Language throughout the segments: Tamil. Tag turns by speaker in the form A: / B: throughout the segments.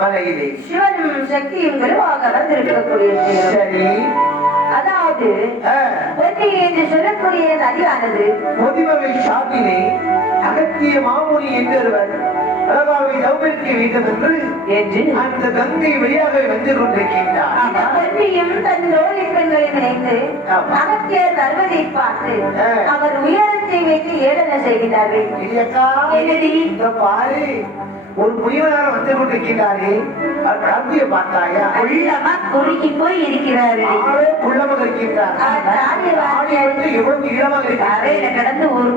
A: மலையிலே சிவனும் சக்தியும் கருவாக வந்திருக்கக்கூடிய நேரம்.
B: சரி.
A: அதாவது பொன்னி என்று சொல்லக்கூடிய நதியானது
B: பொதிவகை ஷாப்பிலே அகத்திய மாமுனி என்றொருவர் அழகாவை தௌமிக்க வேண்டும் என்று அந்த கங்கை வழியாக வந்து கொண்டிருக்கின்றார்.
A: பொன்னியும் தன் தோழி பெண்களை நினைத்து
B: ஆமா.
A: அகத்தியர் வருவதை பார்த்து. அவர் உயரத்தை வைத்து ஏளன செய்கிறார்கள்.
B: பாரு. ஒரு முனிவனாக வந்து கொண்டிருக்கிறாரே கலந்திய பார்த்தாயா?
A: உள்ளமா குறுக்கி போய் இருக்கிறாரு.
B: ஆளே குள்ளமாக இருக்கின்றார். எவ்வளவு ஈழமாக இருக்கிறார்
A: கடந்து ஒரு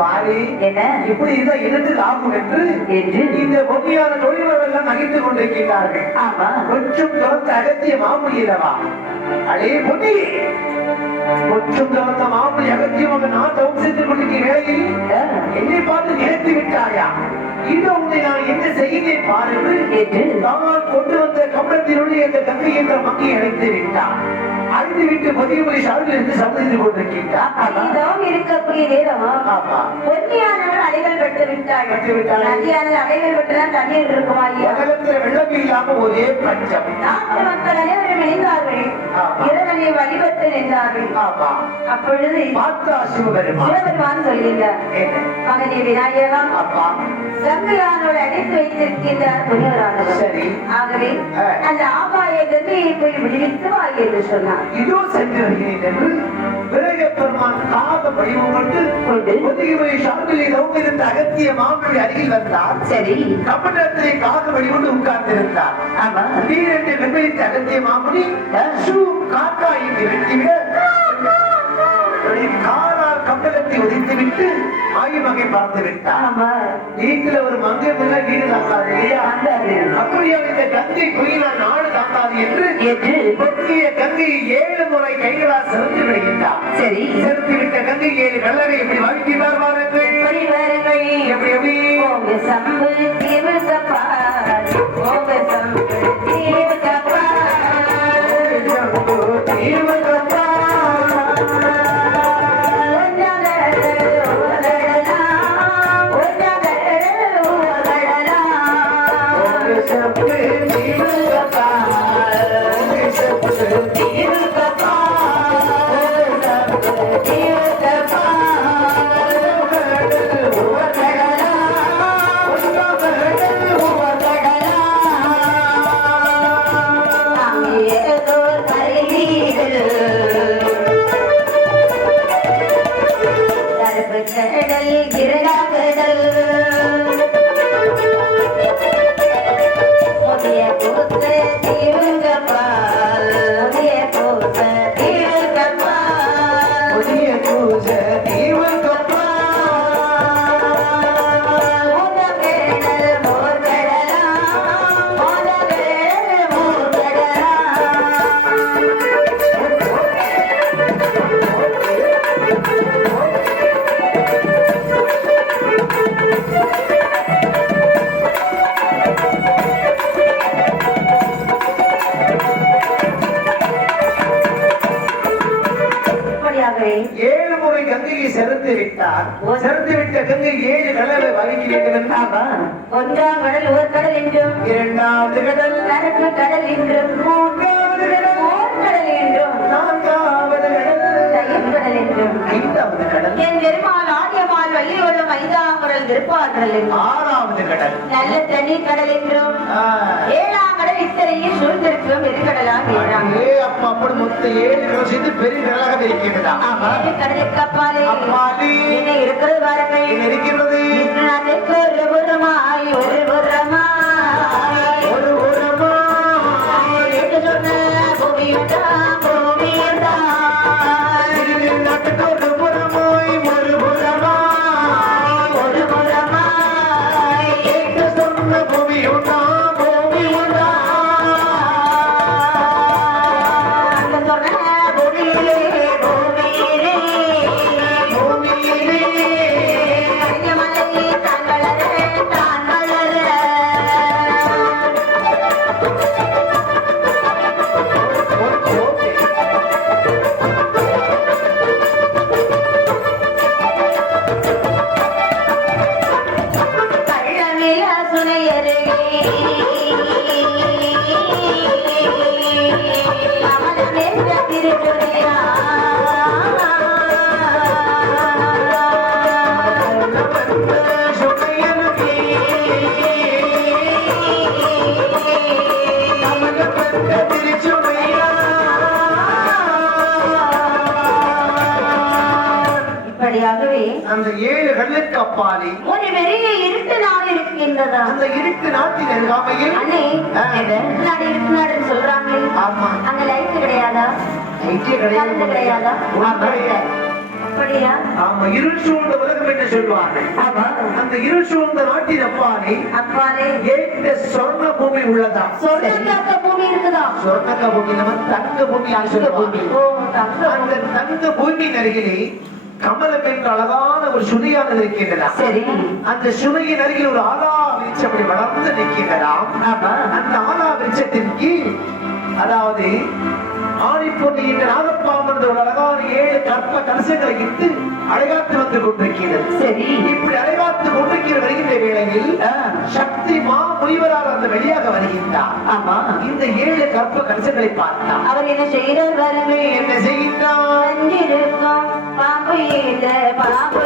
B: பாரு.
A: என்ன?
B: இப்படி இருந்தா என்னது ஆகும் என்று
A: என்று
B: இந்த பொன்னியான தொழில்கள் எல்லாம் நகைத்துக் கொண்டிருக்கிறார்கள்
A: ஆமா.
B: கொஞ்சம் அகத்திய மாமுடி அல்லவா? அடே பொன்னி! கொஞ்சம் துறந்த மாமுடி அகத்தியமாக நான் தவம் செய்து கொண்டிருக்கிற வேளையில். என்னை பார்த்து நினைத்து விட்டாயா? இது உன்னை நான் என்ன செய்கிறேன் பாருங்கள்.
A: என்று.
B: தான் கொண்டு வந்த கம்பளத்தினுடைய அந்த கங்கை என்ற விட்டார் அழைத்து விட்டு பதிவுரை சார்பில் இருந்து சமைத்து கொண்டிருக்கின்றார்
A: இதம் இருக்கக்கூடிய நேரம்
B: ஆமா
A: பொன்னியானவள் அலைகள் பெற்று விட்டாள்
B: பெற்று விட்டாள்.
A: நதியானது அலைகள் பெற்றுதான் தண்ணீர் இருக்குமா இல்லையா
B: உலகத்துல வெள்ளம் இல்லாம ஒரே பஞ்சம்.
A: நாட்டு மக்கள் அனைவரும் இணைந்தார்கள்
B: ஆமா.
A: இறைவனை வழிபட்டு நின்றார்கள்.
B: ஆமா.
A: அப்பொழுது
B: பார்த்தா சிவபெருமான்.
A: சிவபெருமான் சொல்கின்றார்
B: என்ன?
A: மகனே விநாயகா
B: அப்பா
A: கங்கையானோடு அடைத்து வைத்திருக்கின்றார் முனிவரானவர்.
B: சரி.
A: ஆகவே
B: ஆ.
A: அந்த ஆகாய கங்கையை போய் விடுவித்து வா என்று சொன்னார்.
B: சென்று வருகிறேன் என்று விரக பெருமான் காத அகத்திய அருகில் வந்தார்.
A: சரி.
B: வடிவொண்டு உட்கார்ந்திருந்தார். அகத்திய மாமுனி காக்கா வெட்டிவிட கம்பளத்தை உதைத்துவிட்டு பார்த்து விட்டார்.
A: ஆமா.
B: வீட்டுல ஒரு மங்கை முன்ன வீடு தாக்காது இல்லையா. அப்படியா இந்த கங்கை நாடு தாக்காது என்று
A: என்று
B: பொக்கிய கங்கையை ஏழு முறை கைகளால் செலுத்தி விடுகின்றார்.
A: சரி.
B: செலுத்தி விட்ட கங்கை ஏழு கல்லறை எப்படி வாழ்க்கிறார் பாருங்கள்.
A: எப்படி வாருங்கள்
B: எப்படி எப்படி?
A: சம்பு தீவுக்கப்பா சம்பு தீவுக்கப்பா கடல்
B: செலுத்தி விட்டார். செலுத்தி விட்ட கங்கை ஏழு கடலை வகிக்க வேண்டும் என்றால்
A: ஒன்றாம் கடல் ஓர் கடல் என்றும்
B: இரண்டாவது கடல்.
A: கருப்பு கடல் என்றும்
B: மூன்றாவது கடல்.
A: ஓர் கடல் என்றும்
B: நான்காவது கடல்.
A: தயிர் கடல் என்றும்.
B: ஐந்தாவது கடல்.
A: என் பெருமாள் ஆடியமால் வள்ளியோடும் ஐந்தாம் கடல் என்றும்.
B: ஆறாவது கடல்.
A: நல்ல தண்ணீர் கடல் என்றும். ஏழாம் இத்தனையில் சூழ்ந்திருக்கும் பெருங்கடலாம் ஏழாம்
B: ஏ அப்பா அப்படி மொத்தம் ஏழு கடல் சேர்ந்து பெரிய கடலாக
A: கடலுக்கு அப்பாலே. என்ன இருக்கிறது பாருங்கள்.
B: அந்த ஏழு கல்லுக்கு அப்பாலே
A: ஒரு பெரிய இருட்டு நாள் இருக்கின்றதா?
B: அந்த இருட்டு நாட்டின் அருகாமையில்
A: அண்ணே இருட்டு நாடு இருட்டு நாடுன்னு சொல்றாங்களே.
B: ஆமா.
A: அங்க லைட் கிடையாதா? கரண்ட் கிடையாதா?
B: கிடையாது.
A: அப்படியா?
B: ஆமா இருள் சூழ்ந்த உலகம் என்று சொல்வார்கள்.
A: ஆமா.
B: அந்த இருள் சூழ்ந்த நாட்டின் அப்பாலே
A: அப்பாலே
B: ஏற்ற சொர்ண பூமி உள்ளதா?
A: பூமி இருக்குதா?
B: சொர்ணக்க பூமி நம்ம தங்க பூமி
A: ஓ தங்க
B: அந்த தங்க பூமியின் அருகிலே கமலம் என்ற அழகான ஒரு சுதியானது இருக்கின்றன
A: சரி.
B: அந்த சுனையின் அருகில் ஒரு ஆலா விருட்சம் அப்படி வளர்ந்து நிற்கின்றதாம்
A: ஆமா.
B: அந்த ஆலா விருட்சத்தின் கீழ் அதாவது ஆணிப்பொன்னி என்ற ஒரு அழகான ஏழு கற்ப கலசங்களை இட்டு அழகாத்து வந்து கொண்டிருக்கிறது.
A: சரி.
B: இப்படி அழகாத்து கொண்டிருக்கிற வருகின்ற வேளையில் சக்தி மா முனிவரால் அந்த வெளியாக வருகின்றார்.
A: ஆமா.
B: இந்த ஏழு கற்ப கலசங்களை பார்த்தார்.
A: அவர் என்ன பாருங்க
B: என்ன செய்கின்றார்?
A: பாபு